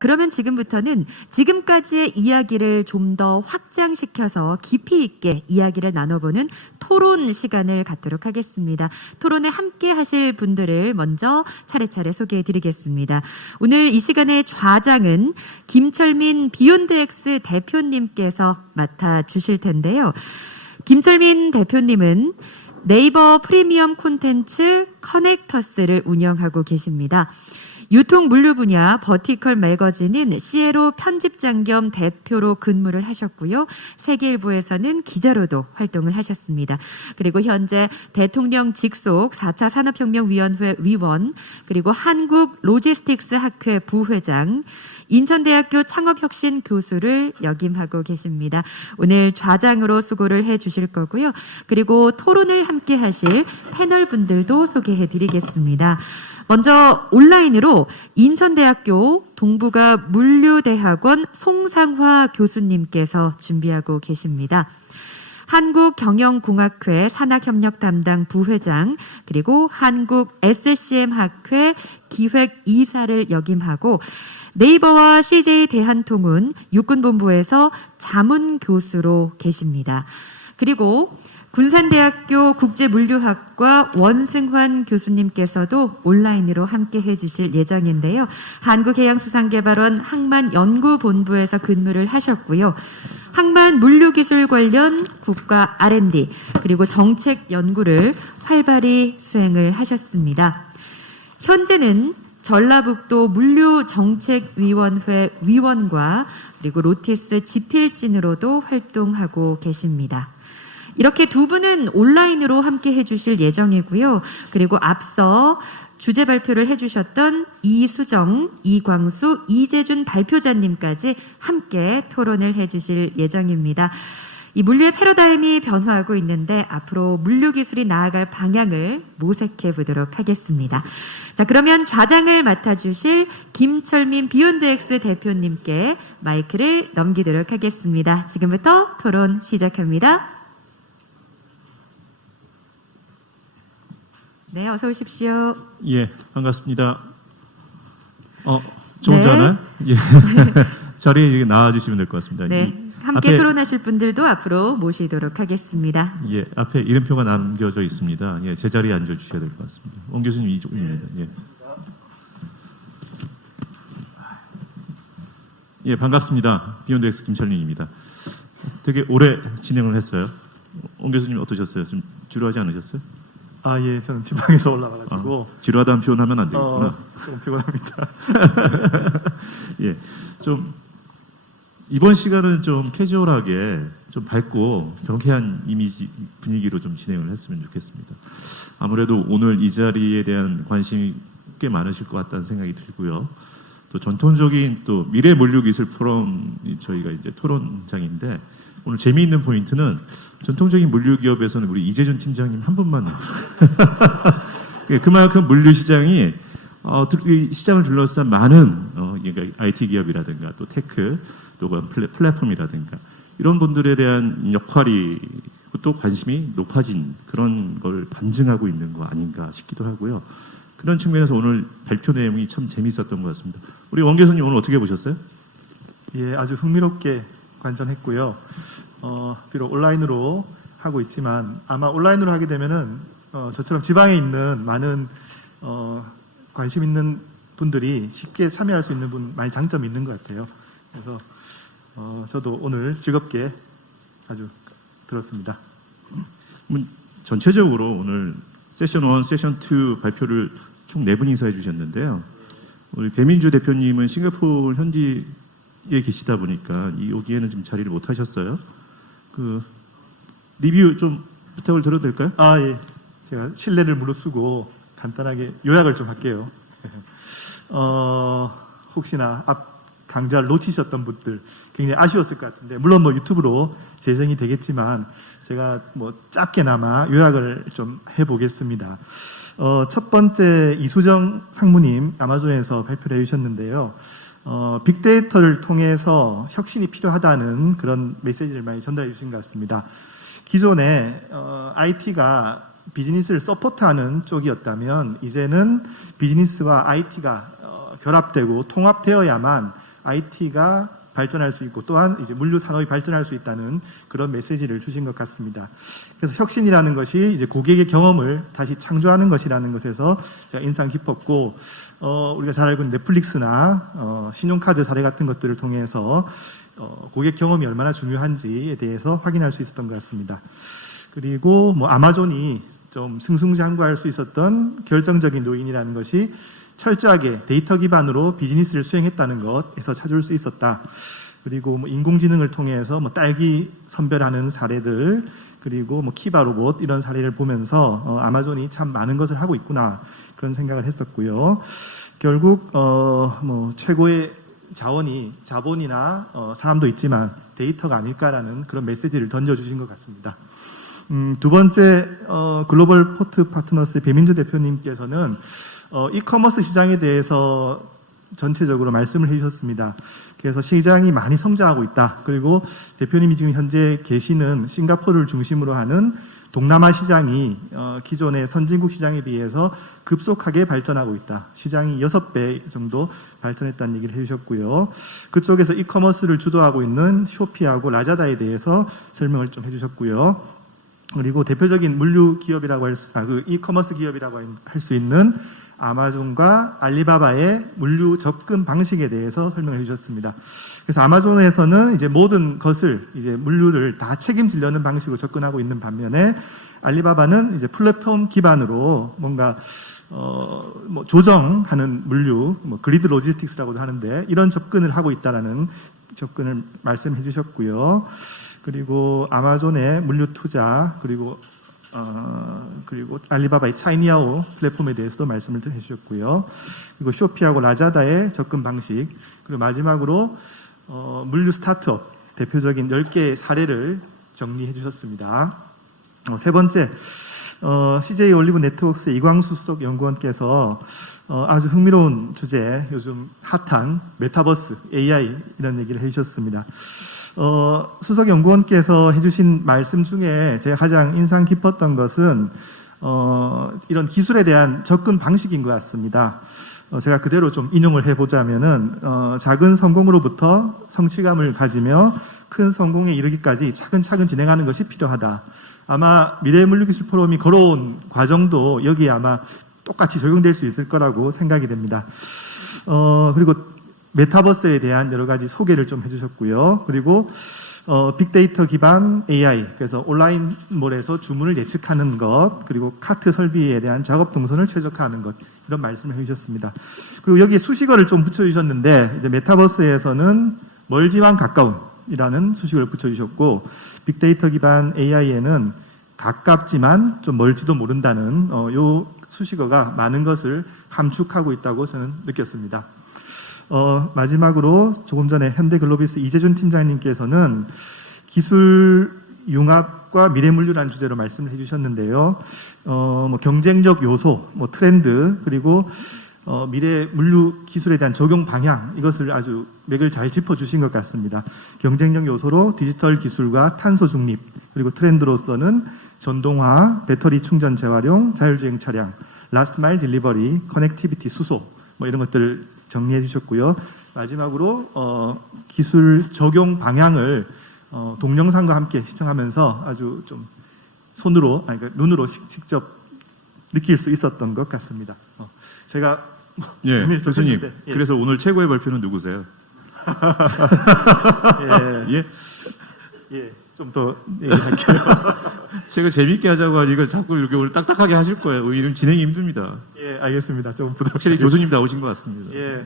그러면 지금부터는 지금까지의 이야기를 좀 더 확장시켜서 깊이 있게 이야기를 나눠보는 토론 시간을 갖도록 하겠습니다. 토론에 함께 하실 분들을 먼저 차례차례 소개해 드리겠습니다. 오늘 이 시간의 좌장은 김철민 비욘드엑스 대표님께서 맡아주실 텐데요. 김철민 대표님은 네이버 프리미엄 콘텐츠 커넥터스를 운영하고 계십니다. 유통 물류 분야 버티컬 매거진인 시에로 편집장 겸 대표로 근무를 하셨고요. 세계일보에서는 기자로도 활동을 하셨습니다. 그리고 현재 대통령 직속 4차 산업혁명위원회 위원, 그리고 한국 로지스틱스 학회 부회장, 인천대학교 창업혁신 교수를 역임하고 계십니다. 오늘 좌장으로 수고를 해주실 거고요. 그리고 토론을 함께 하실 패널 분들도 소개해 드리겠습니다. 먼저 온라인으로 인천대학교 동북아 물류대학원 송상화 교수님께서 준비하고 계십니다. 한국경영공학회 산학협력 담당 부회장, 그리고 한국 SCM학회 기획이사를 역임하고 네이버와 CJ 대한통운 육군본부에서 자문교수로 계십니다. 그리고 군산대학교 국제물류학과 원승환 교수님께서도 온라인으로 함께 해주실 예정인데요. 한국해양수산개발원 항만연구본부에서 근무를 하셨고요. 항만물류기술 관련 국가 R&D 그리고 정책 연구를 활발히 수행을 하셨습니다. 현재는 전라북도 물류정책위원회 위원과 그리고 로티스 지필진으로도 활동하고 계십니다. 이렇게 두 분은 온라인으로 함께 해주실 예정이고요. 그리고 앞서 주제 발표를 해주셨던 이수정, 이광수, 이재준 발표자님까지 함께 토론을 해주실 예정입니다. 이 물류의 패러다임이 변화하고 있는데 앞으로 물류 기술이 나아갈 방향을 모색해 보도록 하겠습니다. 자, 그러면 좌장을 맡아주실 김철민 비욘드엑스 대표님께 마이크를 넘기도록 하겠습니다. 지금부터 토론 시작합니다. 네, 어서 오십시오. 예, 반갑습니다. 저 혼자 하나요? 예. 자리에 나와주시면 될 것 같습니다. 네, 함께 토론하실 분들도 앞으로 모시도록 하겠습니다. 예, 앞에 이름표가 남겨져 있습니다. 예, 제 자리에 앉아주셔야 될 것 같습니다. 원 교수님 이쪽입니다. 예. 예, 반갑습니다. 비욘드엑스 김철민입니다. 되게 오래 진행을 했어요. 원 교수님 어떠셨어요? 좀 지루하지 않으셨어요? 아, 예, 저는 지방에서 올라와가지고 지루하다는 표현하면 안 되겠구나. 조금 피곤합니다. 예, 좀 이번 시간은 좀 캐주얼하게 좀 밝고 경쾌한 이미지 분위기로 좀 진행을 했으면 좋겠습니다. 아무래도 오늘 이 자리에 대한 관심이 꽤 많으실 것 같다는 생각이 들고요. 또 전통적인 또 미래 물류 기술 포럼 저희가 이제 토론장인데 오늘 재미있는 포인트는 전통적인 물류 기업에서는 우리 이재준 팀장님 한 분만 그만큼 물류 시장이 시장을 둘러싼 많은 그러니까 IT 기업이라든가 또 테크 또 플랫폼이라든가 이런 분들에 대한 역할이 또 관심이 높아진 그런 걸 반증하고 있는 거 아닌가 싶기도 하고요. 그런 측면에서 오늘 발표 내용이 참 재미있었던 것 같습니다. 우리 원 교수님 오늘 어떻게 보셨어요? 예, 아주 흥미롭게 관전했고요. 비록 온라인으로 하고 있지만 아마 온라인으로 하게 되면은 저처럼 지방에 있는 많은 관심 있는 분들이 쉽게 참여할 수 있는 많이 장점이 있는 것 같아요. 그래서 저도 오늘 즐겁게 아주 들었습니다. 전체적으로 오늘 세션 1, 세션 2 발표를 총 4분이서 해주셨는데요. 우리 배민주 대표님은 싱가포르 현지에 계시다 보니까 여기에는 좀 자리를 못 하셨어요. 그 리뷰 좀 부탁을 드려도 될까요? 아, 예. 제가 신뢰를 무릅쓰고 간단하게 요약을 좀 할게요. 혹시나 앞 강좌를 놓치셨던 분들 굉장히 아쉬웠을 것 같은데 물론 뭐 유튜브로 재생이 되겠지만 제가 뭐 짧게나마 요약을 좀 해보겠습니다. 첫 번째 이수정 상무님 아마존에서 발표를 해주셨는데요. 빅데이터를 통해서 혁신이 필요하다는 그런 메시지를 많이 전달해 주신 것 같습니다. 기존에 IT가 비즈니스를 서포트하는 쪽이었다면 이제는 비즈니스와 IT가 결합되고 통합되어야만 IT가 발전할 수 있고 또한 이제 물류 산업이 발전할 수 있다는 그런 메시지를 주신 것 같습니다. 그래서 혁신이라는 것이 이제 고객의 경험을 다시 창조하는 것이라는 것에서 제가 인상 깊었고, 우리가 잘 알고 있는 넷플릭스나 신용카드 사례 같은 것들을 통해서 고객 경험이 얼마나 중요한지에 대해서 확인할 수 있었던 것 같습니다. 그리고 뭐 아마존이 좀 승승장구할 수 있었던 결정적인 요인이라는 것이 철저하게 데이터 기반으로 비즈니스를 수행했다는 것에서 찾을 수 있었다. 그리고 뭐 인공지능을 통해서 뭐 딸기 선별하는 사례들, 그리고 뭐 키바 로봇 이런 사례를 보면서 아마존이 참 많은 것을 하고 있구나 그런 생각을 했었고요. 결국 뭐 최고의 자본이나 사람도 있지만 데이터가 아닐까라는 그런 메시지를 던져주신 것 같습니다. 두 번째 글로벌 포트 파트너스 배민주 대표님께서는 이커머스 시장에 대해서 전체적으로 말씀을 해주셨습니다. 그래서 시장이 많이 성장하고 있다. 그리고 대표님이 지금 현재 계시는 싱가포르를 중심으로 하는 동남아 시장이 기존의 선진국 시장에 비해서 급속하게 발전하고 있다. 시장이 6배 정도 발전했다는 얘기를 해주셨고요. 그쪽에서 이커머스를 주도하고 있는 쇼피하고 라자다에 대해서 설명을 좀 해주셨고요. 그리고 대표적인 물류 기업이라고 그 이커머스 기업이라고 할 수 있는 아마존과 알리바바의 물류 접근 방식에 대해서 설명해 주셨습니다. 그래서 아마존에서는 이제 모든 것을 이제 물류를 다 책임지려는 방식으로 접근하고 있는 반면에 알리바바는 이제 플랫폼 기반으로 뭔가 뭐 조정하는 물류, 뭐 그리드 로지스틱스라고도 하는데 이런 접근을 하고 있다라는 접근을 말씀해 주셨고요. 그리고 아마존의 물류 투자 그리고 알리바바의 차이니아오 플랫폼에 대해서도 말씀을 해주셨고요. 그리고 쇼피하고 라자다의 접근 방식, 그리고 마지막으로 물류 스타트업 대표적인 10개의 사례를 정리해 주셨습니다. 세 번째, CJ 올리브 네트워크스의 이광수 수석 연구원께서 아주 흥미로운 주제, 요즘 핫한 메타버스, AI 이런 얘기를 해주셨습니다. 수석 연구원께서 해주신 말씀 중에 제가 가장 인상 깊었던 것은 이런 기술에 대한 접근 방식인 것 같습니다. 제가 그대로 좀 인용을 해보자면은 작은 성공으로부터 성취감을 가지며 큰 성공에 이르기까지 차근차근 진행하는 것이 필요하다. 아마 미래 물류기술 포럼이 걸어온 과정도 여기에 아마 똑같이 적용될 수 있을 거라고 생각이 됩니다. 그리고 메타버스에 대한 여러 가지 소개를 좀 해주셨고요. 그리고 빅데이터 기반 AI, 그래서 온라인몰에서 주문을 예측하는 것, 그리고 카트 설비에 대한 작업 동선을 최적화하는 것, 이런 말씀을 해주셨습니다. 그리고 여기에 수식어를 좀 붙여주셨는데, 이제 메타버스에서는 멀지만 가까운이라는 수식어를 붙여주셨고, 빅데이터 기반 AI에는 가깝지만 좀 멀지도 모른다는 요 수식어가 많은 것을 함축하고 있다고 저는 느꼈습니다. 마지막으로 조금 전에 현대글로비스 이재준 팀장님께서는 기술 융합과 미래물류라는 주제로 말씀을 해주셨는데요. 뭐 경쟁적 요소, 뭐 트렌드, 그리고 미래 물류 기술에 대한 적용 방향, 이것을 아주 맥을 잘 짚어주신 것 같습니다. 경쟁력 요소로 디지털 기술과 탄소 중립, 그리고 트렌드로서는 전동화, 배터리 충전 재활용, 자율주행 차량, 라스트 마일 딜리버리, 커넥티비티 수소, 뭐 이런 것들을 정리해 주셨고요. 마지막으로 기술 적용 방향을 동영상과 함께 시청하면서 아주 좀 손으로, 그러니까 눈으로 직접 느낄 수 있었던 것 같습니다. 제가 예, 교수님. 예. 그래서 오늘 최고의 발표는 누구세요? 예, 예, 좀 더 얘기할게요. 제가 재밌게 하자고 하니까 자꾸 이렇게 오늘 딱딱하게 하실 거예요. 이름 진행이 힘듭니다. 예, 알겠습니다. 좀 부드럽게. 확실히 교수님 나오신 것 같습니다. 예.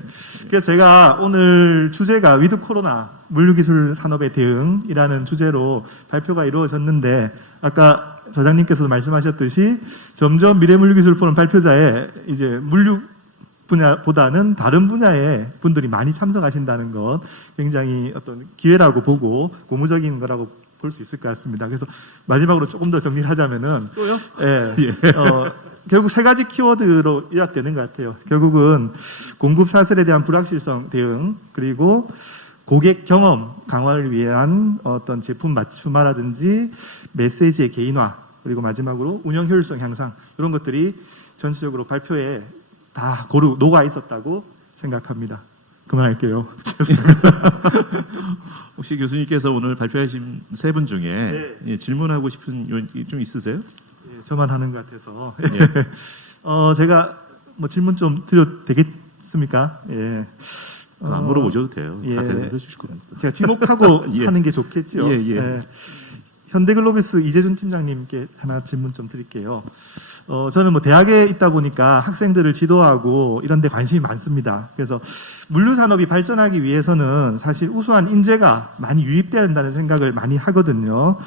그래서 제가 오늘 주제가 위드 코로나 물류기술 산업의 대응이라는 주제로 발표가 이루어졌는데, 아까 저장님께서도 말씀하셨듯이 점점 미래물류기술 포럼 발표자에 이제 물류 분야보다는 다른 분야의 분들이 많이 참석하신다는 것, 굉장히 어떤 기회라고 보고 고무적인 거라고 볼 수 있을 것 같습니다. 그래서 마지막으로 조금 더 정리를 하자면은 또요? 예. 결국 세 가지 키워드로 요약되는 것 같아요. 결국은 공급 사슬에 대한 불확실성 대응, 그리고 고객 경험 강화를 위한 어떤 제품 맞춤화라든지 메시지의 개인화, 그리고 마지막으로 운영 효율성 향상, 이런 것들이 전체적으로 발표에 다 고루 녹아 있었다고 생각합니다. 그만할게요. 혹시 교수님께서 오늘 발표하신 세 분 중에 네. 예, 질문하고 싶은 요인 좀 있으세요? 예, 저만 하는 것 같아서. 예. 제가 뭐 질문 좀 드려도 되겠습니까? 예. 안 물어보셔도 돼요. 예. 다 대답해 주실 겁니다. 제가 지목하고 예. 하는 게 좋겠죠. 예, 예. 현대글로비스 이재준 팀장님께 하나 질문 좀 드릴게요. 저는 뭐 대학에 있다 보니까 학생들을 지도하고 이런 데 관심이 많습니다. 그래서 물류 산업이 발전하기 위해서는 사실 우수한 인재가 많이 유입돼야 된다는 생각을 많이 하거든요.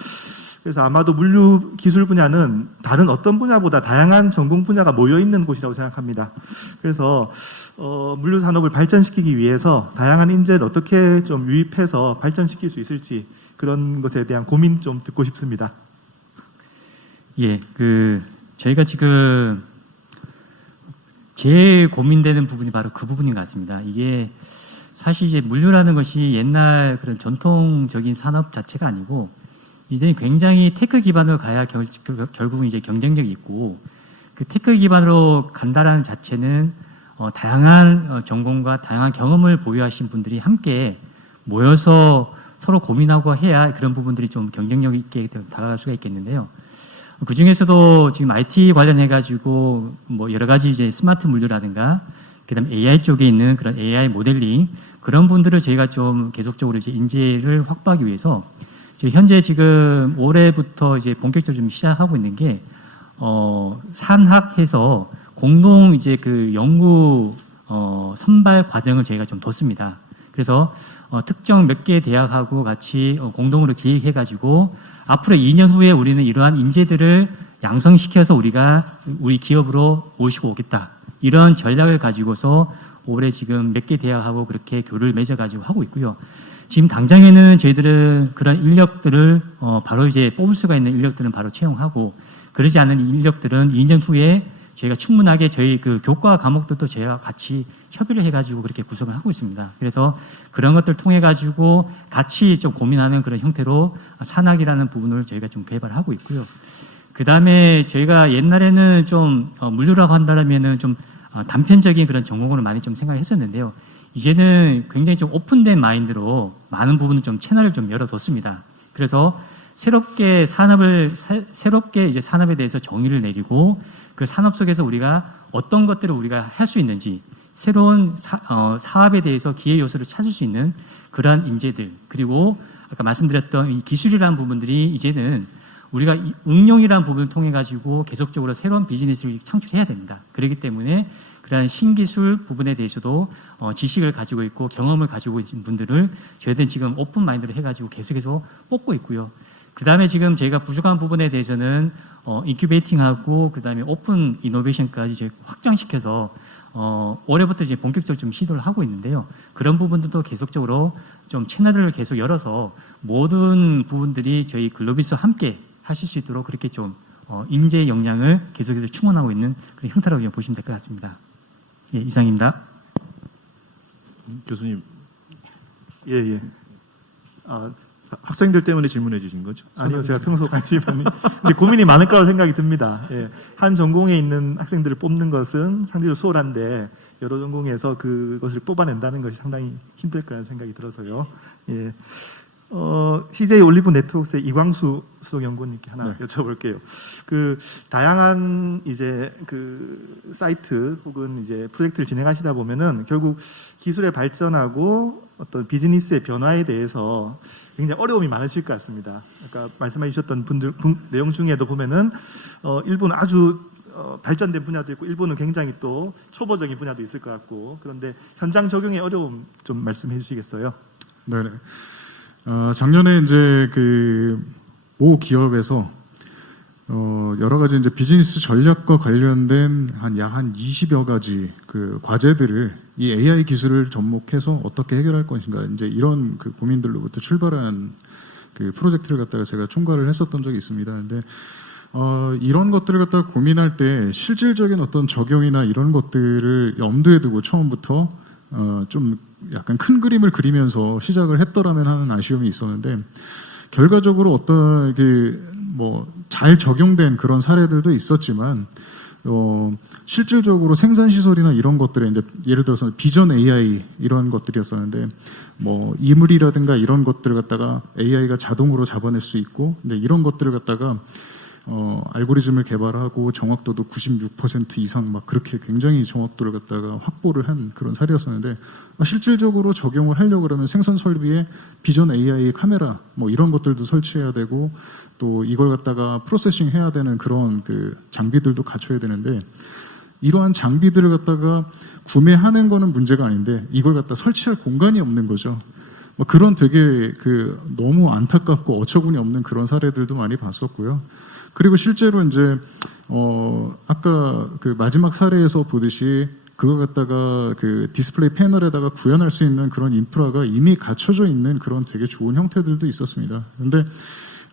그래서 아마도 물류 기술 분야는 다른 어떤 분야보다 다양한 전공 분야가 모여 있는 곳이라고 생각합니다. 그래서 물류 산업을 발전시키기 위해서 다양한 인재를 어떻게 좀 유입해서 발전시킬 수 있을지 그런 것에 대한 고민 좀 듣고 싶습니다. 예, 저희가 지금 제일 고민되는 부분이 바로 그 부분인 것 같습니다. 이게 사실 이제 물류라는 것이 옛날 그런 전통적인 산업 자체가 아니고 이제는 굉장히 테크 기반으로 가야 결국은 이제 경쟁력이 있고 그 테크 기반으로 간다라는 자체는 다양한 전공과 다양한 경험을 보유하신 분들이 함께 모여서 서로 고민하고 해야 그런 부분들이 좀 경쟁력 있게 다가갈 수가 있겠는데요. 그 중에서도 지금 IT 관련해가지고 뭐 여러 가지 이제 스마트 물류라든가 그다음 AI 쪽에 있는 그런 AI 모델링 그런 분들을 저희가 좀 계속적으로 이제 인재를 확보하기 위해서 현재 지금 올해부터 이제 본격적으로 좀 시작하고 있는 게 산학해서 공동 이제 그 연구 선발 과정을 저희가 좀 뒀습니다. 그래서 특정 몇 개 대학하고 같이 공동으로 기획해가지고 앞으로 2년 후에 우리는 이러한 인재들을 양성시켜서 우리가 우리 기업으로 모시고 오겠다. 이런 전략을 가지고서 올해 지금 몇 개 대학하고 그렇게 교류를 맺어가지고 하고 있고요. 지금 당장에는 저희들은 그런 인력들을 바로 이제 뽑을 수가 있는 인력들은 바로 채용하고 그러지 않은 인력들은 2년 후에 저희가 충분하게 저희 그 교과 과목들도 저희가 같이 협의를 해가지고 그렇게 구성을 하고 있습니다. 그래서 그런 것들을 통해 가지고 같이 좀 고민하는 그런 형태로 산학이라는 부분을 저희가 좀 개발을 하고 있고요. 그 다음에 저희가 옛날에는 좀 물류라고 한다면은 좀 단편적인 그런 전공을 많이 좀 생각을 했었는데요. 이제는 굉장히 좀 오픈된 마인드로 많은 부분을 좀 채널을 좀 열어뒀습니다. 그래서 새롭게 이제 산업에 대해서 정의를 내리고 그 산업 속에서 우리가 어떤 것들을 우리가 할 수 있는지 새로운 사업에 대해서 기회 요소를 찾을 수 있는 그러한 인재들 그리고 아까 말씀드렸던 이 기술이라는 부분들이 이제는 우리가 응용이라는 부분을 통해 가지고 계속적으로 새로운 비즈니스를 창출해야 됩니다. 그렇기 때문에 그러한 신기술 부분에 대해서도 지식을 가지고 있고 경험을 가지고 있는 분들을 저희들은 지금 오픈 마인드로 해가지고 계속해서 뽑고 있고요. 그 다음에 지금 저희가 부족한 부분에 대해서는 인큐베이팅하고 그 다음에 오픈 이노베이션까지 저희 확장시켜서 올해부터 이제 본격적으로 좀 시도를 하고 있는데요. 그런 부분들도 계속적으로 좀 채널을 계속 열어서 모든 부분들이 저희 글로비스와 함께 하실 수 있도록 그렇게 좀 인재 역량을 계속해서 충원하고 있는 그런 형태라고 보시면 될 것 같습니다. 예, 이상입니다. 교수님. 예. 학생들 때문에 질문해 주신 거죠? 아니요, 제가 평소 관심이 많이. 근데 고민이 많을 거라고 생각이 듭니다. 예. 한 전공에 있는 학생들을 뽑는 것은 상대적으로 수월한데 여러 전공에서 그것을 뽑아낸다는 것이 상당히 힘들 거라는 생각이 들어서요. 예. CJ 올리브 네트워크스의 이광수 수석연구원님께 하나 여쭤볼게요. 그 다양한 이제 그 사이트 혹은 이제 프로젝트를 진행하시다 보면은 결국 기술의 발전하고 어떤 비즈니스의 변화에 대해서 굉장히 어려움이 많으실 것 같습니다. 아까 말씀해 주셨던 내용 중에도 보면은 일부는 아주 발전된 분야도 있고 일부는 굉장히 또 초보적인 분야도 있을 것 같고 그런데 현장 적용의 어려움 좀 말씀해 주시겠어요? 네. 작년에 이제 모 기업에서 여러 가지 이제 비즈니스 전략과 관련된 한 20여 가지 그 과제들을 이 AI 기술을 접목해서 어떻게 해결할 것인가 이제 이런 그 고민들로부터 출발한 그 프로젝트를 갖다가 제가 총괄을 했었던 적이 있습니다. 근데 이런 것들을 갖다가 고민할 때 실질적인 어떤 적용이나 이런 것들을 염두에 두고 처음부터 좀 약간 큰 그림을 그리면서 시작을 했더라면 하는 아쉬움이 있었는데 결과적으로 어떤 잘 적용된 그런 사례들도 있었지만 실질적으로 생산 시설이나 이런 것들에 이제 예를 들어서 비전 AI 이런 것들이었었는데 뭐 이물이라든가 이런 것들을 갖다가 AI가 자동으로 잡아낼 수 있고 근데 이런 것들을 갖다가 알고리즘을 개발하고 정확도도 96% 이상 막 그렇게 굉장히 정확도를 갖다가 확보를 한 그런 사례였었는데 실질적으로 적용을 하려고 그러면 생산 설비에 비전 AI 카메라 뭐 이런 것들도 설치해야 되고 또 이걸 갖다가 프로세싱 해야 되는 그런 그 장비들도 갖춰야 되는데 이러한 장비들을 갖다가 구매하는 거는 문제가 아닌데 이걸 갖다 설치할 공간이 없는 거죠. 뭐 그런 되게 그 너무 안타깝고 어처구니 없는 그런 사례들도 많이 봤었고요. 그리고 실제로 이제 아까 그 마지막 사례에서 보듯이 그걸 갖다가 그 디스플레이 패널에다가 구현할 수 있는 그런 인프라가 이미 갖춰져 있는 그런 되게 좋은 형태들도 있었습니다. 근데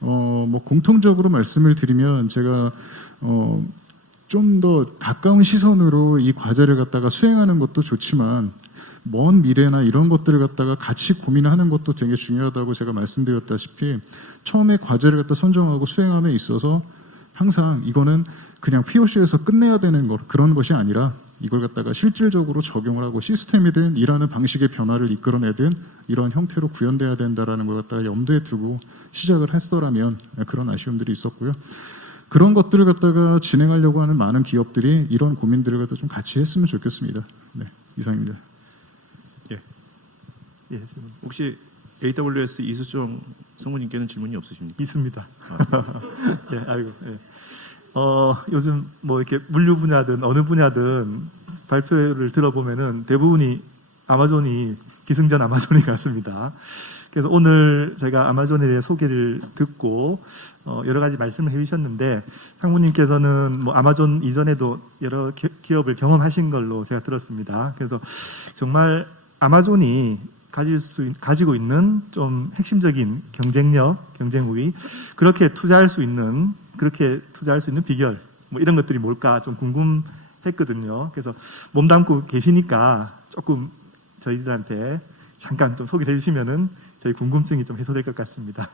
뭐 공통적으로 말씀을 드리면 제가 좀 더 가까운 시선으로 이 과제를 갖다가 수행하는 것도 좋지만 먼 미래나 이런 것들을 갖다가 같이 고민하는 것도 되게 중요하다고 제가 말씀드렸다시피 처음에 과제를 갖다 선정하고 수행함에 있어서 항상 이거는 그냥 POC에서 끝내야 되는 그런 것이 아니라 이걸 갖다가 실질적으로 적용을 하고 시스템이든 일하는 방식의 변화를 이끌어내든 이런 형태로 구현돼야 된다라는 걸 갖다가 염두에 두고 시작을 했더라면 그런 아쉬움들이 있었고요. 그런 것들을 갖다가 진행하려고 하는 많은 기업들이 이런 고민들을 갖다 좀 같이 했으면 좋겠습니다. 네, 이상입니다. 예, 혹시 AWS 이수정 성우님께는 질문이 없으십니까? 있습니다. 예, 아이고. 예. 요즘 뭐 이렇게 물류 분야든 어느 분야든 발표를 들어보면은 대부분이 아마존이 기승전 아마존이 같습니다. 그래서 오늘 제가 아마존에 대해 소개를 듣고 여러 가지 말씀을 해주셨는데 상무님께서는 뭐 아마존 이전에도 여러 기업을 경험하신 걸로 제가 들었습니다. 그래서 정말 아마존이 가지고 있는 좀 핵심적인 경쟁력, 경쟁 우위, 그렇게 투자할 수 있는 비결, 뭐 이런 것들이 뭘까 좀 궁금했거든요. 그래서 몸담고 계시니까 조금 저희들한테 잠깐 좀 소개해 주시면은 저희 궁금증이 좀 해소될 것 같습니다.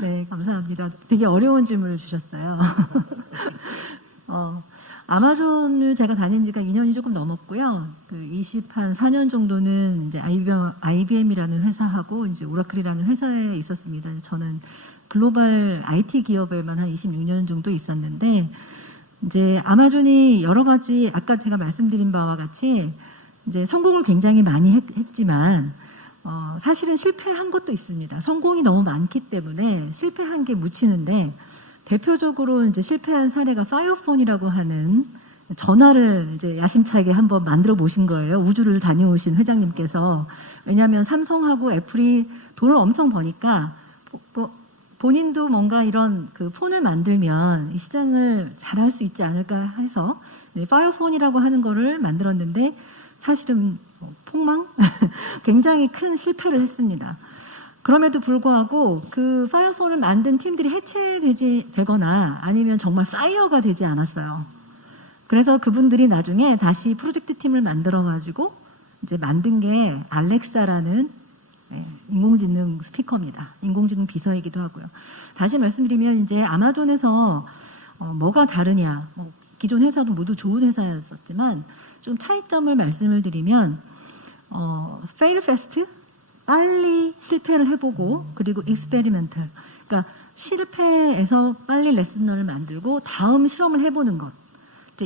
네, 감사합니다. 되게 어려운 질문을 주셨어요. 아마존을 제가 다닌 지가 2년이 조금 넘었고요. 그 4년 정도는 이제 IBM이라는 회사하고 이제 오라클이라는 회사에 있었습니다. 저는 글로벌 IT 기업에만 한 26년 정도 있었는데, 이제 아마존이 여러 가지 아까 제가 말씀드린 바와 같이 이제 성공을 굉장히 많이 했지만 사실은 실패한 것도 있습니다. 성공이 너무 많기 때문에 실패한 게 묻히는데 대표적으로 이제 실패한 사례가 파이어폰이라고 하는 전화를 이제 야심차게 한번 만들어 보신 거예요. 우주를 다녀오신 회장님께서. 왜냐하면 삼성하고 애플이 돈을 엄청 버니까 본인도 뭔가 이런 그 폰을 만들면 이 시장을 잘할 수 있지 않을까 해서 파이어폰이라고 하는 거를 만들었는데 사실은 폭망? 굉장히 큰 실패를 했습니다. 그럼에도 불구하고 그 파이어폰을 만든 팀들이 해체되거나 아니면 정말 파이어가 되지 않았어요. 그래서 그분들이 나중에 다시 프로젝트 팀을 만들어가지고 이제 만든 게 알렉사라는 인공지능 스피커입니다. 인공지능 비서이기도 하고요. 다시 말씀드리면 이제 아마존에서 뭐가 다르냐. 기존 회사도 모두 좋은 회사였었지만 좀 차이점을 말씀을 드리면 fail fast, 빨리 실패를 해보고 그리고 experimental, 그러니까 실패해서 빨리 레슨을 만들고 다음 실험을 해보는 것.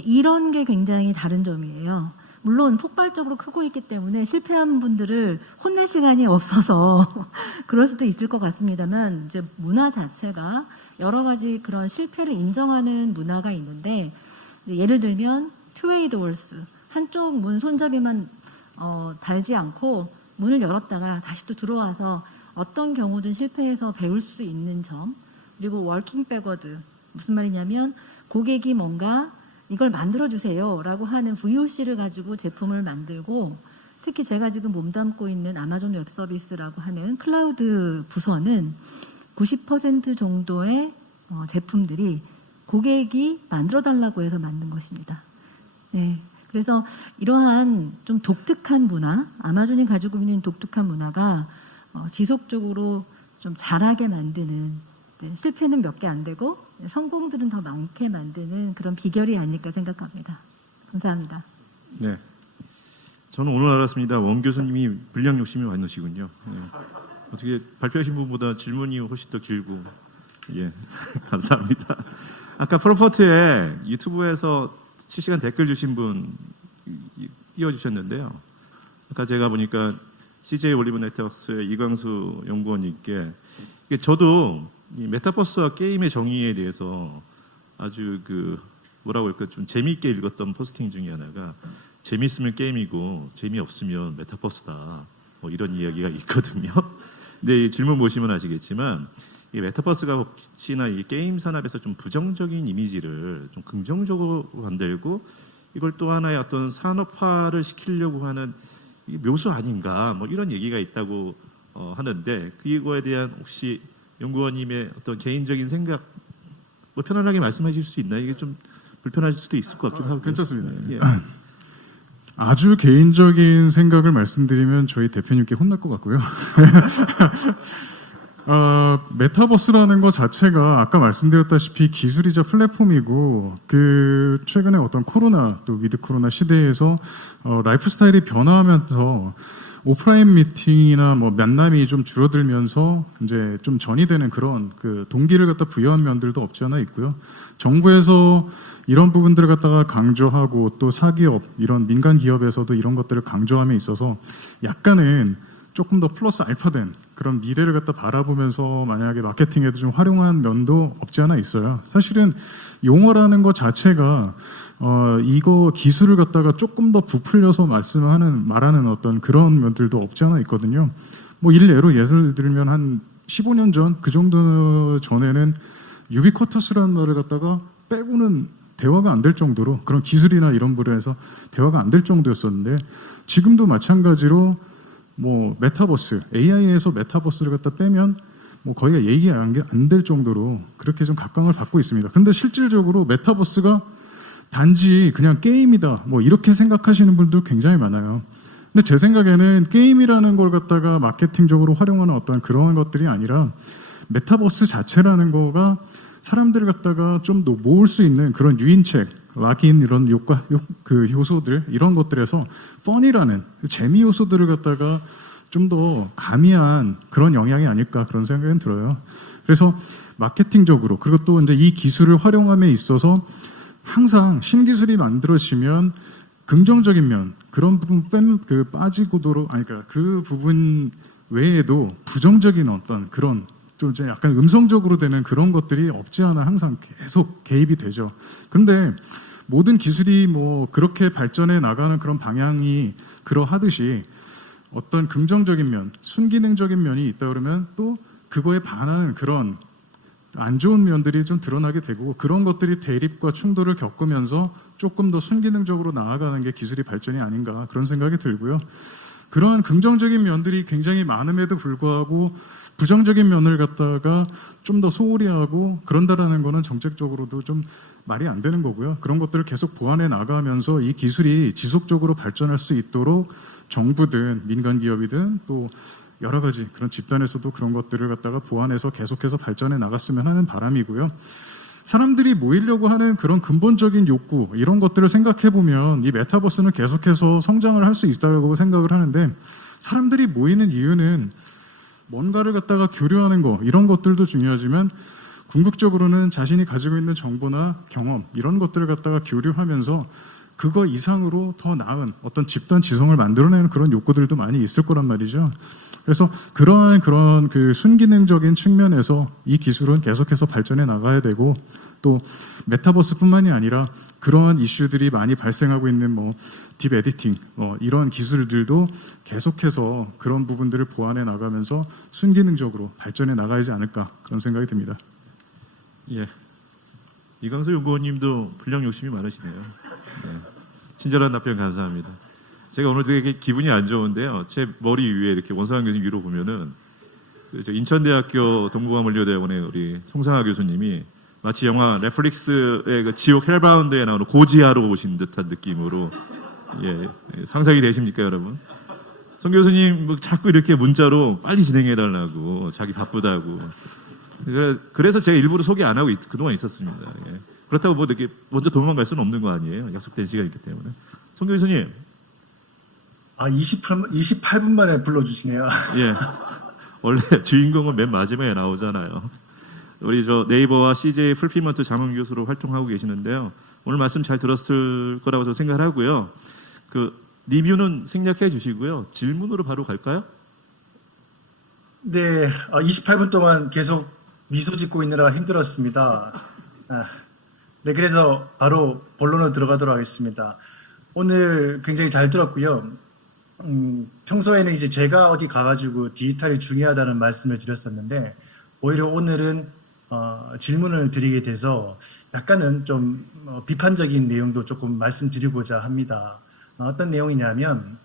이런 게 굉장히 다른 점이에요. 물론 폭발적으로 크고 있기 때문에 실패한 분들을 혼낼 시간이 없어서 그럴 수도 있을 것 같습니다만 이제 문화 자체가 여러 가지 그런 실패를 인정하는 문화가 있는데 예를 들면 two-way doors, 한쪽 문 손잡이만 달지 않고 문을 열었다가 다시 또 들어와서 어떤 경우든 실패해서 배울 수 있는 점, 그리고 working backward, 무슨 말이냐면 고객이 뭔가 이걸 만들어주세요 라고 하는 VOC를 가지고 제품을 만들고, 특히 제가 지금 몸담고 있는 아마존 웹 서비스라고 하는 클라우드 부서는 90% 정도의 제품들이 고객이 만들어달라고 해서 만든 것입니다. 네. 그래서 이러한 좀 독특한 문화, 아마존이 가지고 있는 독특한 문화가 지속적으로 좀 잘하게 만드는 이제 실패는 몇 개 안 되고 성공들은 더 많게 만드는 그런 비결이 아닐까 생각합니다. 감사합니다. 네. 저는 오늘 알았습니다. 원 교수님이 분량 욕심이 많으시군요. 예. 어떻게 발표하신 분보다 질문이 훨씬 더 길고, 예, 감사합니다. 아까 프로포트에 유튜브에서 실시간 댓글 주신 분 띄워주셨는데요. 아까 제가 보니까 CJ 올리브 네트워크스의 이광수 연구원님께 이게 저도 이 메타버스와 게임의 정의에 대해서 아주 뭐라고 할까 좀 재미있게 읽었던 포스팅 중에 하나가 재미있으면 게임이고 재미없으면 메타버스다 뭐 이런 이야기가 있거든요. 근데 이 질문 보시면 아시겠지만 이 메타버스가 혹시나 이 게임 산업에서 좀 부정적인 이미지를 좀 긍정적으로 만들고 이걸 또 하나의 어떤 산업화를 시키려고 하는 이 묘수 아닌가 뭐 이런 얘기가 있다고 하는데 그거에 대한 혹시 연구원님의 어떤 개인적인 생각 뭐 편안하게 말씀해 주실 수 있나요? 이게 좀 불편하실 수도 있을 것 같기도 하고 괜찮습니다. 예. 아주 개인적인 생각을 말씀드리면 저희 대표님께 혼날 것 같고요. 메타버스라는 것 자체가 아까 말씀드렸다시피 기술이자 플랫폼이고 최근에 어떤 코로나 또 위드 코로나 시대에서 라이프 스타일이 변화하면서 오프라인 미팅이나 뭐 만남이 좀 줄어들면서 이제 좀 전이되는 그런 동기를 갖다 부여한 면들도 없지 않아 있고요. 정부에서 이런 부분들을 갖다가 강조하고 또 사기업 이런 민간 기업에서도 이런 것들을 강조함에 있어서 약간은 조금 더 플러스 알파된 그런 미래를 갖다 바라보면서 만약에 마케팅에도 좀 활용한 면도 없지 않아 있어요. 사실은 용어라는 것 자체가 이거 기술을 갖다가 조금 더 부풀려서 말하는 어떤 그런 면들도 없지 않아 있거든요. 뭐 예를 들면 한 15년 전 그 정도 전에는 유비쿼터스라는 말을 갖다가 빼고는 대화가 안 될 정도로 그런 기술이나 이런 부분에서 대화가 안 될 정도였었는데 지금도 마찬가지로 뭐 메타버스, AI에서 메타버스를 갖다 빼면 뭐 거의가 얘기가 안 될 정도로 그렇게 좀 각광을 받고 있습니다. 그런데 실질적으로 메타버스가 단지 그냥 게임이다 뭐 이렇게 생각하시는 분들 굉장히 많아요. 근데 제 생각에는 게임이라는 걸 갖다가 마케팅적으로 활용하는 어떤 그런 것들이 아니라 메타버스 자체라는 거가 사람들을 갖다가 좀 더 모을 수 있는 그런 유인책, 락인 이런 요소들 이런 것들에서 펀이라는 재미 요소들을 갖다가 좀 더 가미한 그런 영향이 아닐까 그런 생각은 들어요. 그래서 마케팅적으로 그리고 또 이제 이 기술을 활용함에 있어서 항상 신기술이 만들어지면 긍정적인 면 그런 부분 빠지고도록 그러니까 그 부분 외에도 부정적인 어떤 그런 좀 이제 약간 음성적으로 되는 그런 것들이 없지 않아 항상 계속 개입이 되죠. 그런데 모든 기술이 뭐 그렇게 발전해 나가는 그런 방향이 그러하듯이 어떤 긍정적인 면, 순기능적인 면이 있다 그러면 또 그거에 반하는 그런 안 좋은 면들이 좀 드러나게 되고 그런 것들이 대립과 충돌을 겪으면서 조금 더 순기능적으로 나아가는 게 기술이 발전이 아닌가 그런 생각이 들고요. 그런 긍정적인 면들이 굉장히 많음에도 불구하고 부정적인 면을 갖다가 좀 더 소홀히 하고 그런다라는 거는 정책적으로도 좀 말이 안 되는 거고요. 그런 것들을 계속 보완해 나가면서 이 기술이 지속적으로 발전할 수 있도록 정부든 민간 기업이든 또 여러 가지 그런 집단에서도 그런 것들을 갖다가 보완해서 계속해서 발전해 나갔으면 하는 바람이고요. 사람들이 모이려고 하는 그런 근본적인 욕구 이런 것들을 생각해 보면 이 메타버스는 계속해서 성장을 할 수 있다고 생각을 하는데 사람들이 모이는 이유는 뭔가를 갖다가 교류하는 거 이런 것들도 중요하지만 궁극적으로는 자신이 가지고 있는 정보나 경험 이런 것들을 갖다가 교류하면서 그거 이상으로 더 나은 어떤 집단 지성을 만들어내는 그런 욕구들도 많이 있을 거란 말이죠. 그래서 그러한 그런 순기능적인 측면에서 이 기술은 계속해서 발전해 나가야 되고 또 메타버스뿐만이 아니라 그러한 이슈들이 많이 발생하고 있는 뭐 딥 에디팅 이런 기술들도 계속해서 그런 부분들을 보완해 나가면서 순기능적으로 발전해 나가야지 않을까 그런 생각이 듭니다. 예, 이광수 연구원님도 분량 욕심이 많으시네요. 네. 친절한 답변 감사합니다. 제가 오늘 되게 기분이 안 좋은데요. 제 머리 위에 이렇게 원상환 교수님 위로 보면은 인천대학교 동부과물리대학원의 우리 송상하 교수님이 마치 영화 넷플릭스의 그 지옥 헬바운드에 나오는 고지하로 오신 듯한 느낌으로 상상이 되십니까, 여러분? 송 교수님 뭐 자꾸 이렇게 문자로 빨리 진행해 달라고 자기 바쁘다고 그래서 제가 일부러 소개 안 하고 그동안 있었습니다. 예. 그렇다고 뭐 이렇게 먼저 도망갈 수는 없는 거 아니에요. 약속된 시간이 있기 때문에. 송 교수님, 28분 만에 불러주시네요. 예. 원래 주인공은 맨 마지막에 나오잖아요. 우리 저 네이버와 CJ 풀필먼트 자문 교수로 활동하고 계시는데요. 오늘 말씀 잘 들었을 거라고 저 생각을 하고요. 그 리뷰는 생략해 주시고요. 질문으로 바로 갈까요? 네, 28분 동안 계속 미소 짓고 있느라 힘들었습니다. 네, 그래서 바로 본론으로 들어가도록 하겠습니다. 오늘 굉장히 잘 들었고요. 평소에는 이제 제가 어디 가가지고 디지털이 중요하다는 말씀을 드렸었는데 오히려 오늘은 질문을 드리게 돼서 약간은 좀 비판적인 내용도 조금 말씀드리고자 합니다. 어떤 내용이냐면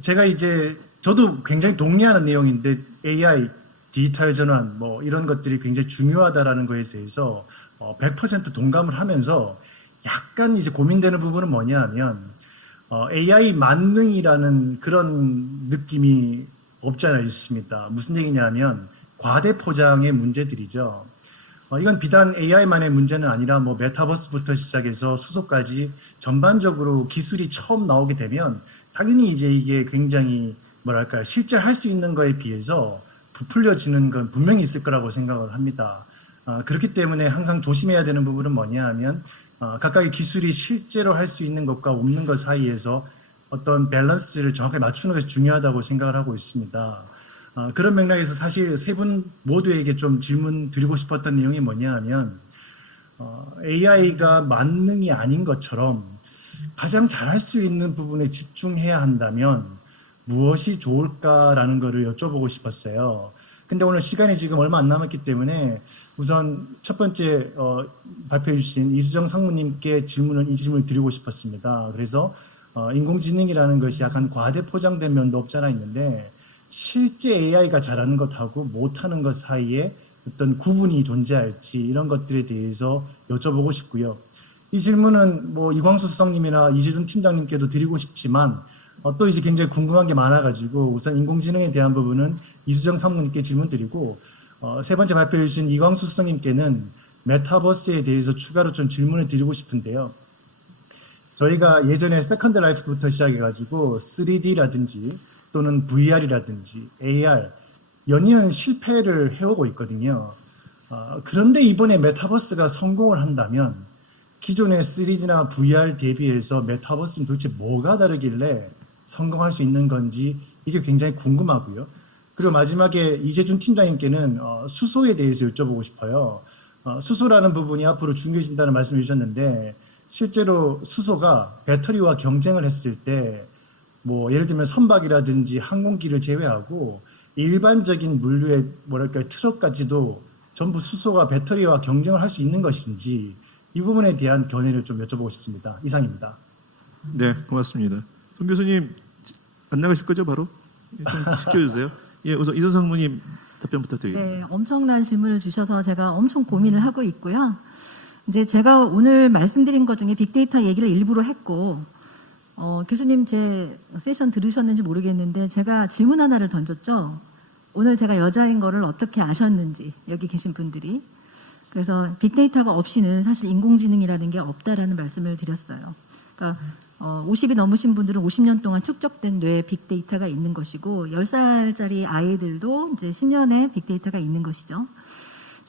제가 이제 저도 굉장히 동의하는 내용인데 AI, 디지털 전환 뭐 이런 것들이 굉장히 중요하다라는 거에 대해서 100% 동감을 하면서 약간 이제 고민되는 부분은 뭐냐 하면 AI 만능이라는 그런 느낌이 없지 않아 있습니다. 무슨 얘기냐면 과대 포장의 문제들이죠. 이건 비단 AI만의 문제는 아니라 뭐 메타버스부터 시작해서 수소까지 전반적으로 기술이 처음 나오게 되면 당연히 이제 이게 굉장히 뭐랄까 실제 할 수 있는 거에 비해서 부풀려지는 건 분명히 있을 거라고 생각을 합니다. 그렇기 때문에 항상 조심해야 되는 부분은 뭐냐 하면 각각의 기술이 실제로 할 수 있는 것과 없는 것 사이에서 어떤 밸런스를 정확하게 맞추는 것이 중요하다고 생각을 하고 있습니다. 그런 맥락에서 사실 세 분 모두에게 좀 질문 드리고 싶었던 내용이 뭐냐 하면 AI가 만능이 아닌 것처럼 가장 잘할 수 있는 부분에 집중해야 한다면 무엇이 좋을까라는 거를 여쭤보고 싶었어요. 근데 오늘 시간이 지금 얼마 안 남았기 때문에 우선 첫 번째 발표해 주신 이수정 상무님께 이 질문을 드리고 싶었습니다. 그래서 인공지능이라는 것이 약간 과대 포장된 면도 없잖아 있는데 실제 AI가 잘하는 것하고 못하는 것 사이에 어떤 구분이 존재할지 이런 것들에 대해서 여쭤보고 싶고요. 이 질문은 뭐 이광수 수석님이나 이재준 팀장님께도 드리고 싶지만 또 이제 굉장히 궁금한 게 많아가지고 우선 인공지능에 대한 부분은 이수정 상무님께 질문 드리고 세 번째 발표해 주신 이광수 수석님께는 메타버스에 대해서 추가로 좀 질문을 드리고 싶은데요. 저희가 예전에 세컨드 라이프부터 시작해가지고 3D라든지 또는 VR이라든지 AR 연이은 실패를 해오고 있거든요. 그런데 이번에 메타버스가 성공을 한다면 기존의 3D나 VR 대비해서 메타버스는 도대체 뭐가 다르길래 성공할 수 있는 건지 이게 굉장히 궁금하고요. 그리고 마지막에 이재준 팀장님께는 수소에 대해서 여쭤보고 싶어요. 수소라는 부분이 앞으로 중요해진다는 말씀을 주셨는데 실제로 수소가 배터리와 경쟁을 했을 때 뭐 예를 들면 선박이라든지 항공기를 제외하고 일반적인 물류의 뭐랄까 트럭까지도 전부 수소가 배터리와 경쟁을 할 수 있는 것인지 이 부분에 대한 견해를 좀 여쭤보고 싶습니다. 이상입니다. 네, 고맙습니다. 송 교수님 안 나가실 거죠, 바로? 좀 시켜주세요. 예, 우선 이선 상무님 답변 부탁드리겠습니다. 네, 엄청난 질문을 주셔서 제가 엄청 고민을 하고 있고요. 이제 제가 오늘 말씀드린 것 중에 빅데이터 얘기를 일부러 했고, 교수님 제 세션 들으셨는지 모르겠는데 제가 질문 하나를 던졌죠. 오늘 제가 여자인 거를 어떻게 아셨는지 여기 계신 분들이. 그래서 빅데이터가 없이는 사실 인공지능이라는 게 없다라는 말씀을 드렸어요. 그러니까 50이 넘으신 분들은 50년 동안 축적된 뇌에 빅데이터가 있는 것이고 10살짜리 아이들도 이제 10년의 빅데이터가 있는 것이죠.